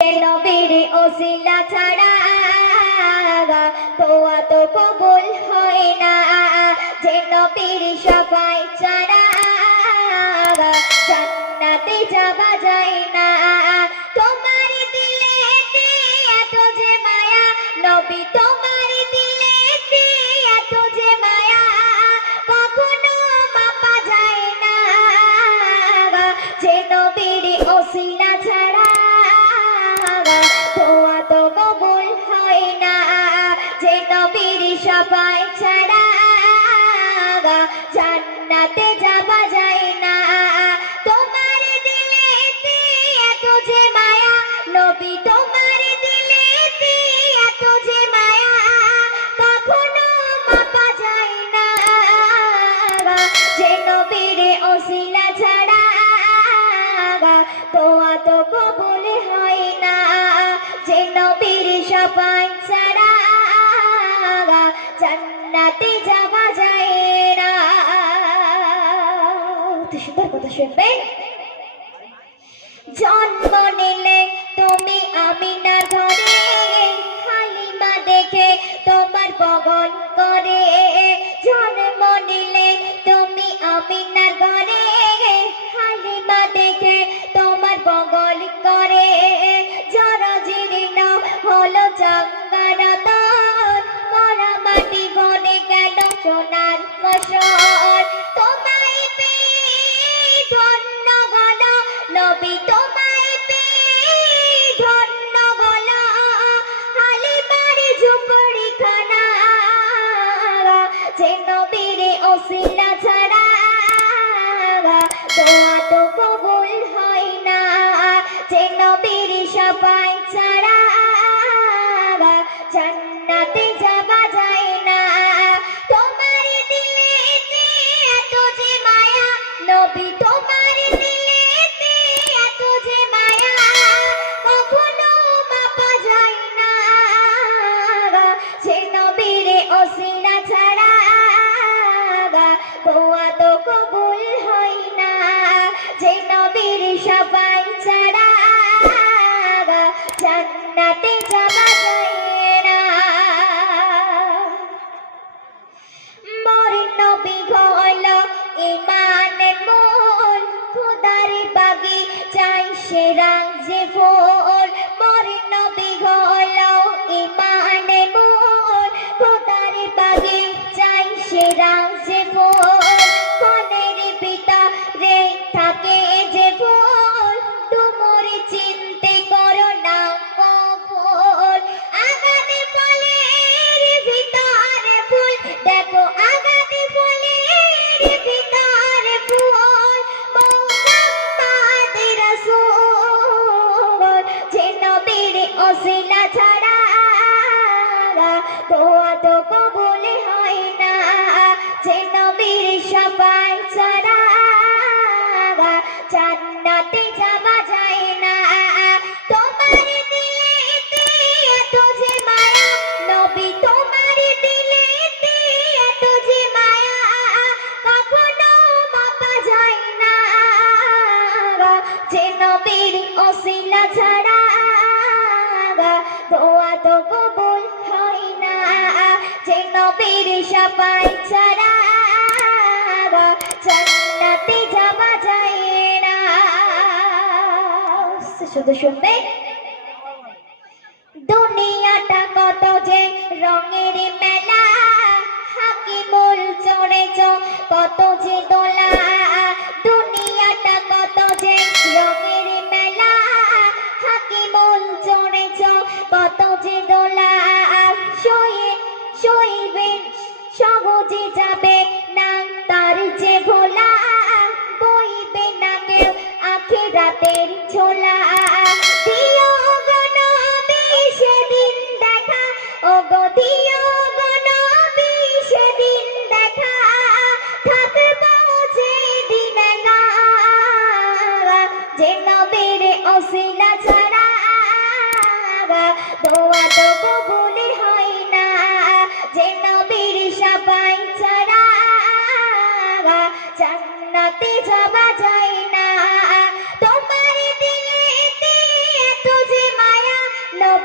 নবীর ওসিলা ছাড়া দোয়া তো কবুল হয় না। যে নবীর সবাই ছাড়া জান্নাতে যাওয়া যায় না। নবীর সবাই ছাড়া জান্নাতে না। তোমার দিলে এত যে মায়া, নবী তোমার দিলে এত যে মায়া, কখনো মাপা না। যে নবীর ওসিলা ছাড়া দোয়া তো কবুল হয় না। যে নবীর সবাই জান্নাতে যাওয়া যায় না। তো সুন্দর কথা শুনবেন জন্ম নিলে তুমি আমি না ধরে হালিমা দেখে তোমার বগল করে। জন্ম নিলে তুমি আমি না ধরে হালিমা দেখে তোমার বগল করে। জরা জীর্ণ হলো চাঙ্গারতন সবাই ছাড়া। যায় না। তোমার দিলে এত যে মায়া, নবী তোমার দিলে এত যে মায়া, কখনো মাপা যায় না। সে নবীর ওসিলা ছাড়া। তো কবুল তো কবুল হয় না। যে নবীর সবাই ছাড়া জান্নাতে যাওয়া মায়া, নবী মায়া, কখনো মাপা যায় না। যে নবীর ওসিলা ছাড়া দোয়া তো কবুল নবীর সবাই ছাড়া জান্নাতে যাওয়া যায় না। শুধু শুনবে। দুনিয়াটা কত যে রঙের মেলা, হাকিমুল চড়েছ কত যে দোলা। तेरी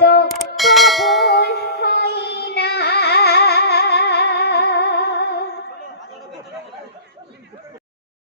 don't